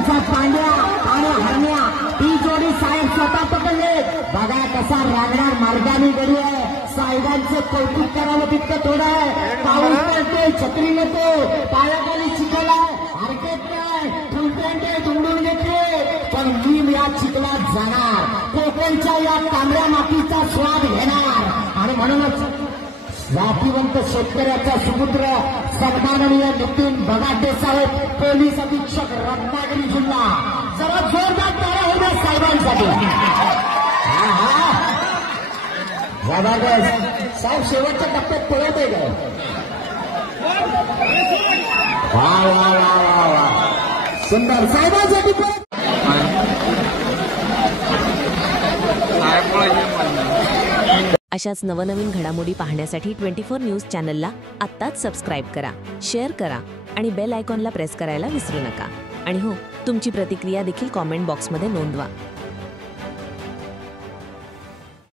त्यांचा पांड्या आणि हरण्या ही जोडी साहेब स्वतः पकडले. बघा कसा रागणार मार्गाने गडी आहे. साहेबांचं कौतुक करावं तितकं थोडं आहे. पाऊस पडतोय, छत्री नको, पायाखाली चिखलाय, हरकत नाही, फुलफ्रंटे दुमडून घेतले. पण मी या चिखलात जाणार, कोकणच्या या तांबड्या मातीचा स्वाद घेणार. आणि म्हणूनच जातीवंत शेतकऱ्याचा सुपुत्र सन्माननीय नितीन बगाटे साहेब, पोलीस अधीक्षक रत्नागिरी जिल्हा. जरा जोरदार टाळ्या होऊ द्या साहेबांसाठी. जबरदस्त साहेब, शेवटच्या टप्प्यात पळत आहे का? वा वा वा वा वा, सुंदर साहेबांसाठी पळत. अशाच नवनवीन घडामोडी पाहण्यासाठी 24 न्यूज चॅनलला आत्ताच सबस्क्राईब करा, शेअर करा आणि बेल आयकॉनला प्रेस करायला विसरू नका. आणि हो, तुमची प्रतिक्रिया देखील कॉमेंट बॉक्समध्ये नोंदवा.